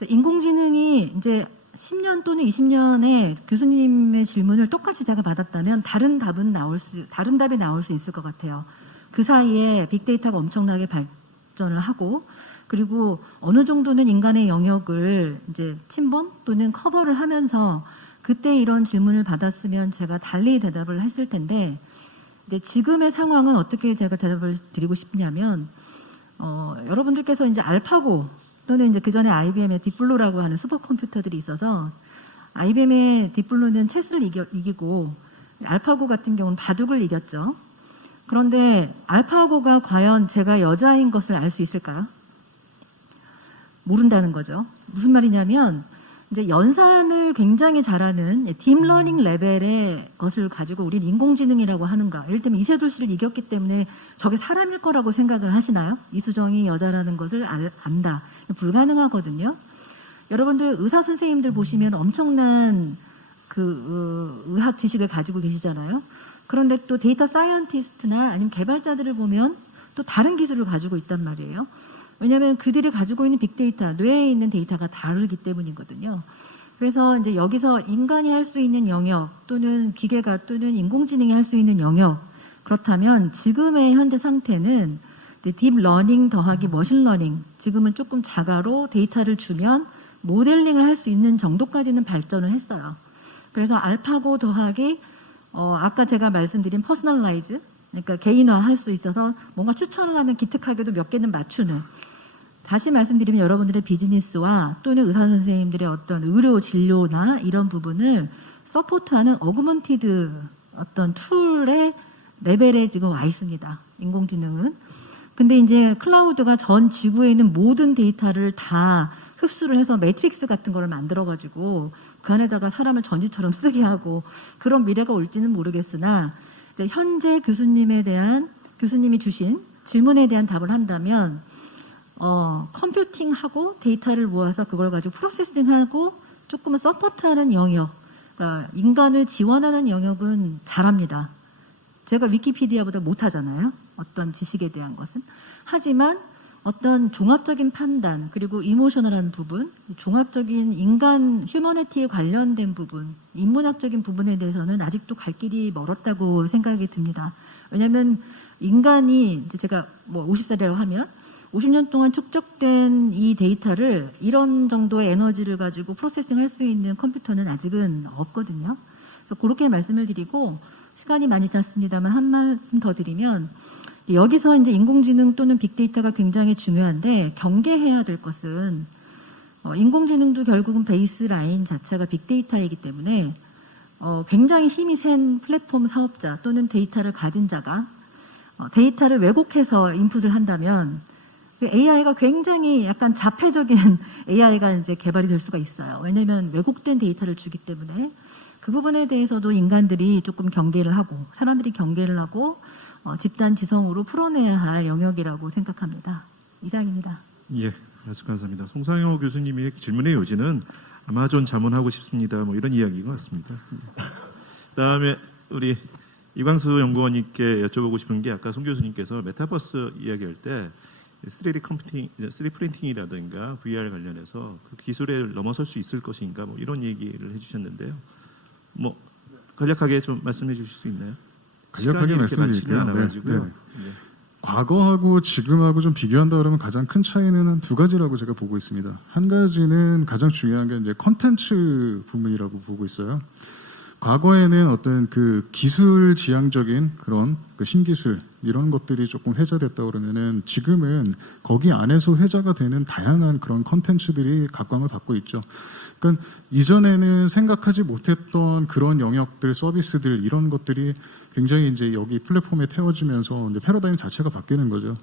인공지능이 이제 10년 또는 20년에 교수님의 질문을 똑같이 제가 받았다면 다른 답이 나올 수 있을 것 같아요. 그 사이에 빅데이터가 엄청나게 발전을 하고 그리고 어느 정도는 인간의 영역을 이제 침범 또는 커버를 하면서 그때 이런 질문을 받았으면 제가 달리 대답을 했을 텐데 이제 지금의 상황은 어떻게 제가 대답을 드리고 싶냐면 여러분들께서 이제 알파고 또는 이제 그 전에 IBM의 딥블루라고 하는 슈퍼컴퓨터들이 있어서 IBM의 딥블루는 체스를 이기고 알파고 같은 경우는 바둑을 이겼죠. 그런데 알파고가 과연 제가 여자인 것을 알 수 있을까요? 모른다는 거죠. 무슨 말이냐면 이제 연산을 굉장히 잘하는 딥러닝 레벨의 것을 가지고 우리는 인공지능이라고 하는가. 예를 들면 이세돌 씨를 이겼기 때문에 저게 사람일 거라고 생각을 하시나요? 이수정이 여자라는 것을 안다. 불가능하거든요. 여러분들 의사 선생님들 보시면 엄청난 의학 지식을 가지고 계시잖아요. 그런데 또 데이터 사이언티스트나 아니면 개발자들을 보면 또 다른 기술을 가지고 있단 말이에요. 왜냐하면 그들이 가지고 있는 빅데이터, 뇌에 있는 데이터가 다르기 때문이거든요. 그래서 이제 여기서 인간이 할 수 있는 영역 또는 기계가 또는 인공지능이 할 수 있는 영역, 그렇다면 지금의 현재 상태는 딥러닝 더하기 머신러닝, 지금은 조금 자가로 데이터를 주면 모델링을 할 수 있는 정도까지는 발전을 했어요. 그래서 알파고 더하기 아까 제가 말씀드린 퍼스널라이즈, 그러니까 개인화할 수 있어서 뭔가 추천을 하면 기특하게도 몇 개는 맞추는. 다시 말씀드리면 여러분들의 비즈니스와 또는 의사 선생님들의 어떤 의료 진료나 이런 부분을 서포트하는 어그먼티드 어떤 툴의 레벨에 지금 와 있습니다. 인공지능은. 근데 이제 클라우드가 전 지구에 있는 모든 데이터를 다 흡수를 해서 매트릭스 같은 거를 만들어가지고 그 안에다가 사람을 전지처럼 쓰게 하고 그런 미래가 올지는 모르겠으나 이제 현재 교수님이 주신 질문에 대한 답을 한다면 컴퓨팅하고 데이터를 모아서 그걸 가지고 프로세싱하고 조금은 서포트하는 영역, 그러니까 인간을 지원하는 영역은 잘합니다. 제가 위키피디아보다 못하잖아요. 어떤 지식에 대한 것은. 하지만 어떤 종합적인 판단 그리고 이모셔널한 부분, 종합적인 인간 휴머니티에 관련된 부분, 인문학적인 부분에 대해서는 아직도 갈 길이 멀었다고 생각이 듭니다. 왜냐하면 인간이 이제 제가 50살이라고 하면 50년 동안 축적된 이 데이터를 이런 정도의 에너지를 가지고 프로세싱할 수 있는 컴퓨터는 아직은 없거든요. 그래서 그렇게 말씀을 드리고 시간이 많이 지났습니다만 한 말씀 더 드리면 여기서 이제 인공지능 또는 빅데이터가 굉장히 중요한데 경계해야 될 것은 인공지능도 결국은 베이스라인 자체가 빅데이터이기 때문에 굉장히 힘이 센 플랫폼 사업자 또는 데이터를 가진 자가 데이터를 왜곡해서 인풋을 한다면 AI가 굉장히 약간 자폐적인 AI가 이제 개발이 될 수가 있어요. 왜냐하면 왜곡된 데이터를 주기 때문에 그 부분에 대해서도 인간들이 조금 경계를 하고 사람들이 경계를 하고 집단 지성으로 풀어내야 할 영역이라고 생각합니다. 이상입니다. 예, 말씀 감사합니다. 송상효 교수님의 질문의 요지는 아마존 자문하고 싶습니다. 뭐 이런 이야기인 것 같습니다. 그다음에 우리 이광수 연구원님께 여쭤보고 싶은 게 아까 송 교수님께서 메타버스 이야기할 때 3D 컴퓨팅, 3D 프린팅이라든가 VR 관련해서 그 기술에 넘어설 수 있을 것인가 뭐 이런 얘기를 해주셨는데요. 뭐 간략하게 좀 말씀해 주실 수 있나요? 간략하게 말씀드릴게요. 않아가지고요. 네. 과거하고 지금하고 좀 비교한다 그러면 가장 큰 차이는 두 가지라고 제가 보고 있습니다. 한 가지는 가장 중요한 게 이제 컨텐츠 부분이라고 보고 있어요. 과거에는 어떤 그 기술 지향적인 그런 그 신기술 이런 것들이 조금 회자됐다 그러면은 지금은 거기 안에서 회자가 되는 다양한 그런 컨텐츠들이 각광을 받고 있죠. 그러니까 이전에는 생각하지 못했던 그런 영역들, 서비스들 이런 것들이 굉장히 이제 여기 플랫폼에 태워지면서 이제 패러다임 자체가 바뀌는 거죠.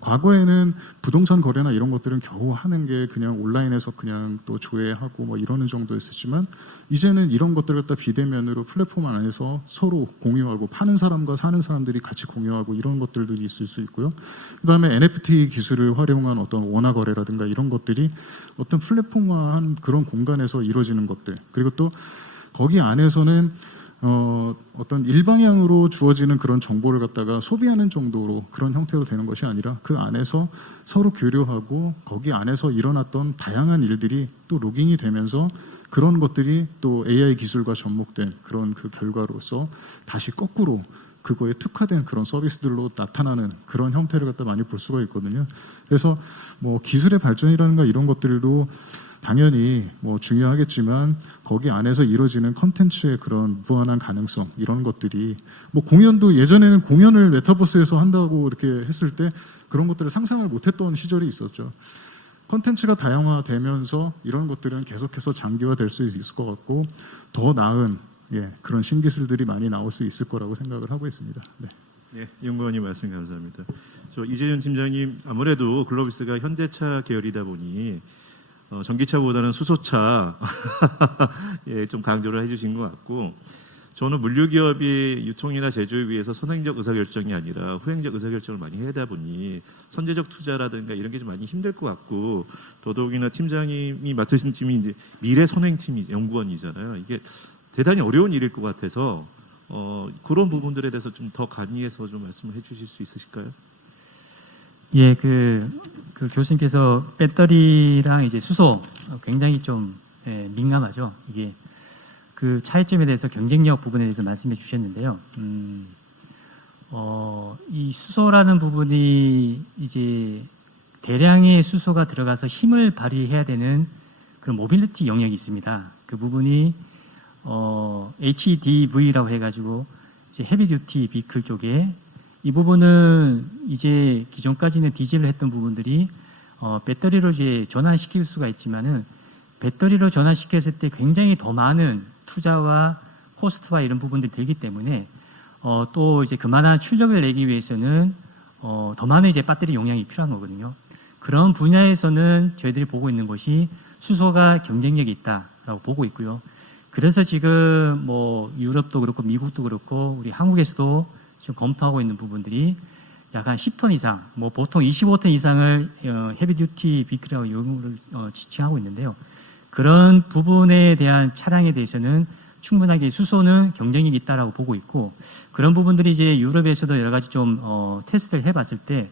과거에는 부동산 거래나 이런 것들은 겨우 하는 게 그냥 온라인에서 그냥 또 조회하고 뭐 이러는 정도였었지만 이제는 이런 것들을 갖다 비대면으로 플랫폼 안에서 서로 공유하고 파는 사람과 사는 사람들이 같이 공유하고 이런 것들도 있을 수 있고요. 그다음에 NFT 기술을 활용한 어떤 원화 거래라든가 이런 것들이 어떤 플랫폼화한 그런 공간에서 이루어지는 것들 그리고 또 거기 안에서는 어떤 일방향으로 주어지는 그런 정보를 갖다가 소비하는 정도로 그런 형태로 되는 것이 아니라 그 안에서 서로 교류하고 거기 안에서 일어났던 다양한 일들이 또 로깅이 되면서 그런 것들이 또 AI 기술과 접목된 그런 그 결과로서 다시 거꾸로 그거에 특화된 그런 서비스들로 나타나는 그런 형태를 갖다 많이 볼 수가 있거든요. 그래서 뭐 기술의 발전이라든가 이런 것들도 당연히 뭐 중요하겠지만 거기 안에서 이루어지는 컨텐츠의 그런 무한한 가능성 이런 것들이 뭐 공연도 예전에는 공연을 메타버스에서 한다고 이렇게 했을 때 그런 것들을 상상을 못했던 시절이 있었죠. 컨텐츠가 다양화되면서 이런 것들은 계속해서 장기화될 수 있을 것 같고 더 나은 그런 신기술들이 많이 나올 수 있을 거라고 생각을 하고 있습니다. 네. 예, 연구원님 말씀 감사합니다. 저 이재준 팀장님 아무래도 글로비스가 현대차 계열이다 보니 전기차보다는 수소차 좀 강조를 해주신 것 같고 저는 물류기업이 유통이나 제조에 위해서 선행적 의사결정이 아니라 후행적 의사결정을 많이 해야 되다 보니 선제적 투자라든가 이런 게 좀 많이 힘들 것 같고, 더더욱이나 팀장님이 맡으신 팀이 이제 미래 선행팀이 연구원이잖아요. 이게 대단히 어려운 일일 것 같아서 그런 부분들에 대해서 좀 더 간이해서 좀 말씀을 해주실 수 있으실까요? 예, 그 교수님께서 배터리랑 이제 수소 굉장히 좀 민감하죠. 이게 그 차이점에 대해서 경쟁력 부분에 대해서 말씀해 주셨는데요. 이 수소라는 부분이 이제 대량의 수소가 들어가서 힘을 발휘해야 되는 그런 모빌리티 영역이 있습니다. 그 부분이 HDV라고 해가지고 이제 헤비 듀티 비클 쪽에 이 부분은 이제 기존까지는 디젤로 했던 부분들이 배터리로 이제 전환시킬 수가 있지만은 배터리로 전환시켰을 때 굉장히 더 많은 투자와 코스트와 이런 부분들이 들기 때문에 또 이제 그만한 출력을 내기 위해서는 더 많은 이제 배터리 용량이 필요한 거거든요. 그런 분야에서는 저희들이 보고 있는 것이 수소가 경쟁력이 있다라고 보고 있고요. 그래서 지금 뭐 유럽도 그렇고 미국도 그렇고 우리 한국에서도 지금 검토하고 있는 부분들이 약 한 10톤 이상, 뭐 보통 25톤 이상을 헤비듀티 비클이라고 용어를 지칭하고 있는데요. 그런 부분에 대한 차량에 대해서는 충분하게 수소는 경쟁력이 있다라고 보고 있고, 그런 부분들이 이제 유럽에서도 여러 가지 좀 테스트를 해봤을 때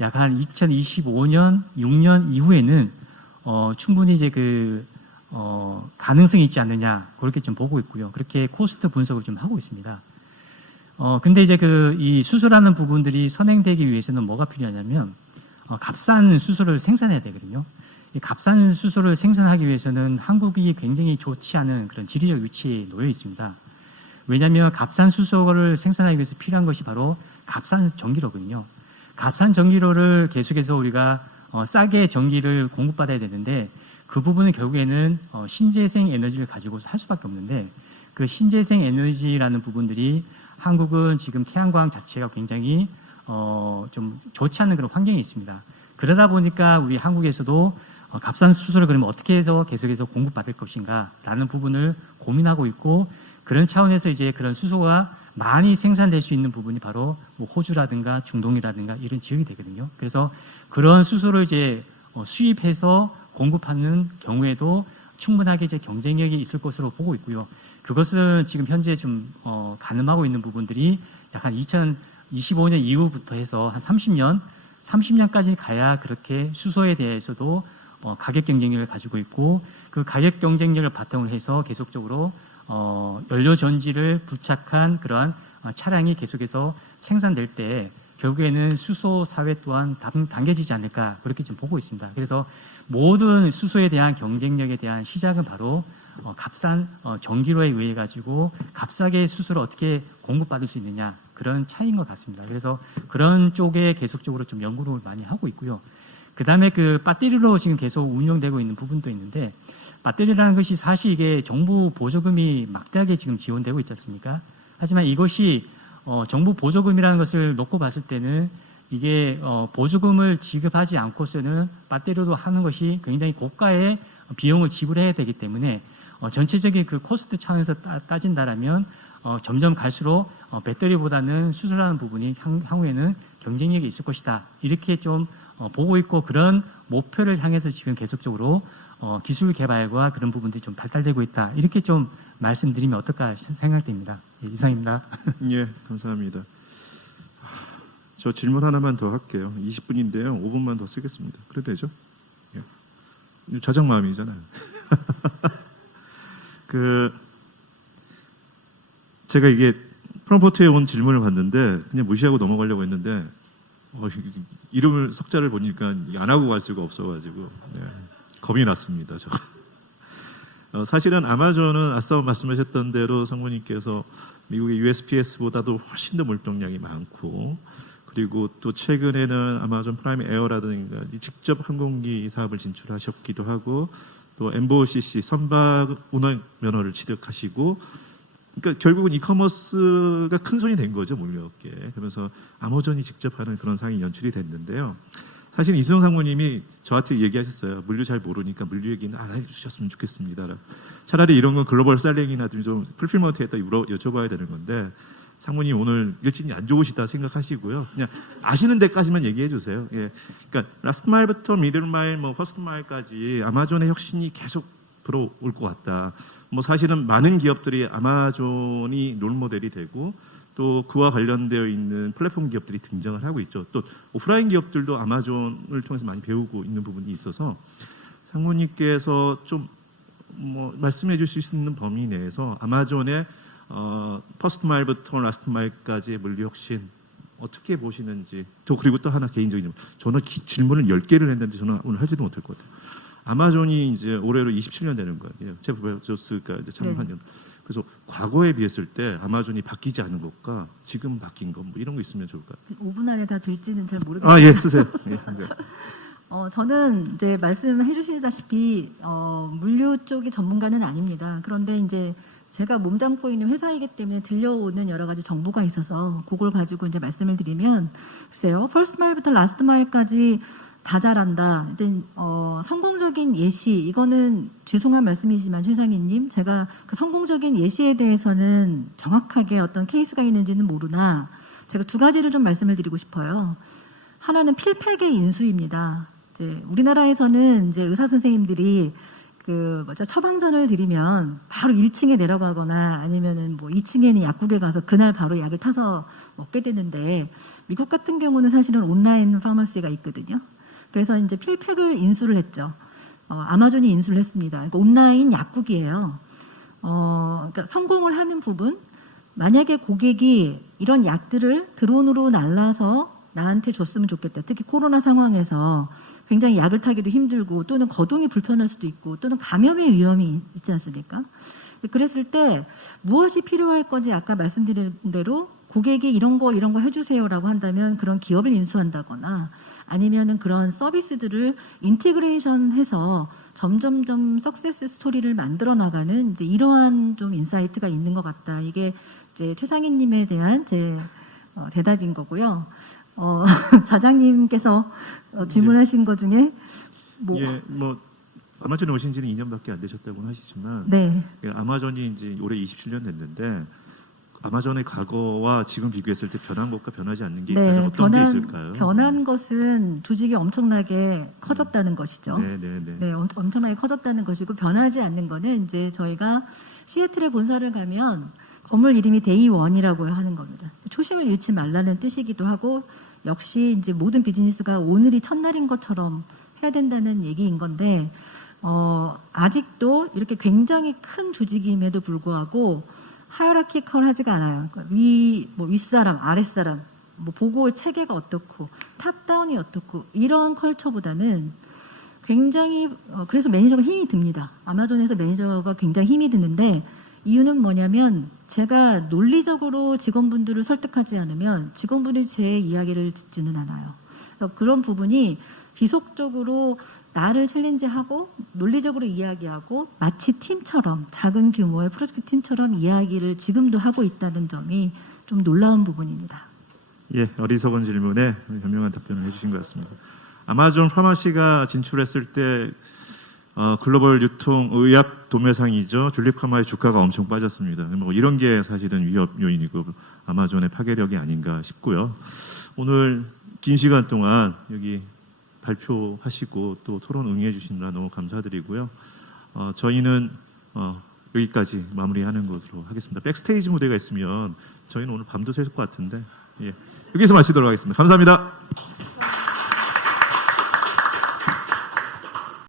약 한 2025년, 6년 이후에는 충분히 이제 가능성이 있지 않느냐 그렇게 좀 보고 있고요. 그렇게 코스트 분석을 좀 하고 있습니다. 근데 이제 이 수소라는 부분들이 선행되기 위해서는 뭐가 필요하냐면 값싼 수소를 생산해야 되거든요. 이 값싼 수소를 생산하기 위해서는 한국이 굉장히 좋지 않은 그런 지리적 위치에 놓여 있습니다. 왜냐하면 값싼 수소를 생산하기 위해서 필요한 것이 바로 값싼 전기료거든요. 값싼 전기료를 계속해서 우리가 싸게 전기를 공급받아야 되는데, 그 부분은 결국에는 신재생 에너지를 가지고 할 수밖에 없는데, 그 신재생 에너지라는 부분들이 한국은 지금 태양광 자체가 굉장히 좀 좋지 않은 그런 환경이 있습니다. 그러다 보니까 우리 한국에서도 값싼 수소를 그러면 어떻게 해서 계속해서 공급받을 것인가라는 부분을 고민하고 있고, 그런 차원에서 이제 그런 수소가 많이 생산될 수 있는 부분이 바로 뭐 호주라든가 중동이라든가 이런 지역이 되거든요. 그래서 그런 수소를 이제 수입해서 공급하는 경우에도 충분하게 이제 경쟁력이 있을 것으로 보고 있고요. 그것은 지금 현재 좀 가늠하고 있는 부분들이 약 한 2025년 이후부터 해서 한 30년까지 가야 그렇게 수소에 대해서도 가격 경쟁력을 가지고 있고, 그 가격 경쟁력을 바탕으로 해서 계속적으로 연료 전지를 부착한 그러한 차량이 계속해서 생산될 때 결국에는 수소 사회 또한 당겨지지 않을까 그렇게 좀 보고 있습니다. 그래서 모든 수소에 대한 경쟁력에 대한 시작은 바로 값싼 전기료에 의해 가지고 값싸게 수소를 어떻게 공급받을 수 있느냐, 그런 차이인 것 같습니다. 그래서 그런 쪽에 계속적으로 좀 연구를 많이 하고 있고요. 그 다음에 그 배터리로 지금 계속 운용되고 있는 부분도 있는데, 배터리라는 것이 사실 이게 정부 보조금이 막대하게 지금 지원되고 있지 않습니까? 하지만 이것이 정부 보조금이라는 것을 놓고 봤을 때는 이게 보조금을 지급하지 않고서는 배터리로 하는 것이 굉장히 고가의 비용을 지불해야 되기 때문에 전체적인 그 코스트 차원에서 따진다라면 점점 갈수록 배터리보다는 수소라는 부분이 향후에는 경쟁력이 있을 것이다, 이렇게 좀 보고 있고, 그런 목표를 향해서 지금 계속적으로 기술 개발과 그런 부분들이 좀 발달되고 있다, 이렇게 좀 말씀드리면 어떨까 생각됩니다. 예, 이상입니다. 예, 감사합니다. 저 질문 하나만 더 할게요. 20분인데요. 5분만 더 쓰겠습니다. 그래도 되죠? 예. 자정마음이잖아요. 제가 이게 프랑크푸르트에 온 질문을 봤는데 그냥 무시하고 넘어가려고 했는데 이름을 석자를 보니까 안 하고 갈 수가 없어가지고 겁이 났습니다. 사실은 아마존은 아까 말씀하셨던 대로 성모님께서 미국의 USPS보다도 훨씬 더 물동량이 많고, 그리고 또 최근에는 아마존 프라임 에어라든가 직접 항공기 사업을 진출하셨기도 하고, 또 MBOCC 선박 운항 면허를 취득하시고, 그러니까 결국은 이커머스가 큰 손이 된 거죠, 물류업계에. 그러면서 아마존이 직접 하는 그런 상황이 연출이 됐는데요. 사실 이수정 상무님이 저한테 얘기하셨어요. 물류 잘 모르니까 물류 얘기는 안 해주셨으면 좋겠습니다. 차라리 이런 건 글로벌 셀링이나 좀 풀필먼트에다 여쭤봐야 되는 건데 상무님 오늘 일진이 안 좋으시다 생각하시고요. 그냥 아시는 데까지만 얘기해 주세요. 예. 그러니까 라스트 마일부터 미들 마일, 뭐 퍼스트 마일까지 아마존의 혁신이 계속 들어올 것 같다. 뭐 사실은 많은 기업들이 아마존이 롤 모델이 되고 또 그와 관련되어 있는 플랫폼 기업들이 등장을 하고 있죠. 또 오프라인 기업들도 아마존을 통해서 많이 배우고 있는 부분이 있어서 상무님께서 좀 뭐 말씀해 주실 수 있는 범위 내에서 아마존의 퍼스트 마일부터 라스트 마일까지의 물류 혁신 어떻게 보시는지. 또 그리고 또 하나 개인적인 저는 질문을 10개를 했는데 저는 오늘 하지도 못할 것 같아요. 아마존이 이제 올해로 27년 되는 거예요. 제프 베조스가 이제 창업한 년. 그래서 과거에 비했을 때 아마존이 바뀌지 않은 것과 지금 바뀐 것 뭐 이런 거 있으면 좋을 것 같아요. 5분 안에 다 될지는 잘 모르겠어요. 아, 예, 쓰세요. 예, 네. 저는 이제 말씀해 주시다시피 물류 쪽의 전문가는 아닙니다. 그런데 이제 제가 몸담고 있는 회사이기 때문에 들려오는 여러 가지 정보가 있어서 그걸 가지고 이제 말씀을 드리면 글쎄요. 퍼스트 마일부터 라스트 마일까지 다 잘한다. 성공적인 예시 이거는 죄송한 말씀이지만 최상희님 제가 그 성공적인 예시에 대해서는 정확하게 어떤 케이스가 있는지는 모르나 제가 두 가지를 좀 말씀을 드리고 싶어요. 하나는 필팩의 인수입니다. 이제 우리나라에서는 이제 의사 선생님들이 처방전을 드리면 바로 1층에 내려가거나 아니면은 뭐 2층에 있는 약국에 가서 그날 바로 약을 타서 먹게 되는데 미국 같은 경우는 사실은 온라인 파머시가 있거든요. 그래서 이제 필팩을 인수를 했죠. 아마존이 인수를 했습니다. 그러니까 온라인 약국이에요. 그러니까 성공을 하는 부분, 만약에 고객이 이런 약들을 드론으로 날라서 나한테 줬으면 좋겠다. 특히 코로나 상황에서 굉장히 약을 타기도 힘들고 또는 거동이 불편할 수도 있고 또는 감염의 위험이 있지 않습니까? 그랬을 때 무엇이 필요할 건지 아까 말씀드린 대로 고객이 이런 거 해주세요라고 한다면 그런 기업을 인수한다거나 아니면은 그런 서비스들을 인티그레이션해서 점점점 석세스 스토리를 만들어 나가는 이제 이러한 좀 인사이트가 있는 것 같다. 이게 이제 최상희님에 대한 제 대답인 거고요. 좌장님께서 질문하신 것 중에 뭐 아마존에 오신 지는 2년밖에 안 되셨다고 하시지만 네. 아마존이 이제 올해 27년 됐는데 아마존의 과거와 지금 비교했을 때 변한 것과 변하지 않는 게 있다면 어떤 게 있을까요? 변한 것은 조직이 엄청나게 커졌다는 것이죠. 네, 엄청나게 커졌다는 것이고 변하지 않는 거는 이제 저희가 시애틀에 본사를 가면 건물 이름이 데이원이라고 하는 겁니다. 초심을 잃지 말라는 뜻이기도 하고 역시 이제 모든 비즈니스가 오늘이 첫날인 것처럼 해야 된다는 얘기인 건데 아직도 이렇게 굉장히 큰 조직임에도 불구하고 하이라키컬하지가 않아요. 그러니까 윗사람, 아랫사람, 뭐 보고 체계가 어떻고 탑다운이 어떻고 이런 컬처보다는 굉장히 그래서 매니저가 힘이 듭니다. 아마존에서 매니저가 굉장히 힘이 드는데 이유는 뭐냐면 제가 논리적으로 직원분들을 설득하지 않으면 직원분이 제 이야기를 듣지는 않아요. 그런 부분이 지속적으로 나를 챌린지하고 논리적으로 이야기하고 마치 팀처럼 작은 규모의 프로젝트 팀처럼 이야기를 지금도 하고 있다는 점이 좀 놀라운 부분입니다. 예, 어리석은 질문에 현명한 답변을 해주신 것 같습니다. 아마존 파마시가 진출했을 때 글로벌 유통 의약 도매상이죠. 줄립 카마의 주가가 엄청 빠졌습니다. 뭐 이런 게 사실은 위협 요인이고 아마존의 파괴력이 아닌가 싶고요. 오늘 긴 시간 동안 여기 발표하시고 또 토론 응해 주시느라 너무 감사드리고요. 저희는 여기까지 마무리하는 것으로 하겠습니다. 백스테이지 무대가 있으면 저희는 오늘 밤도 샐 것 같은데 여기서 마치도록 하겠습니다. 감사합니다.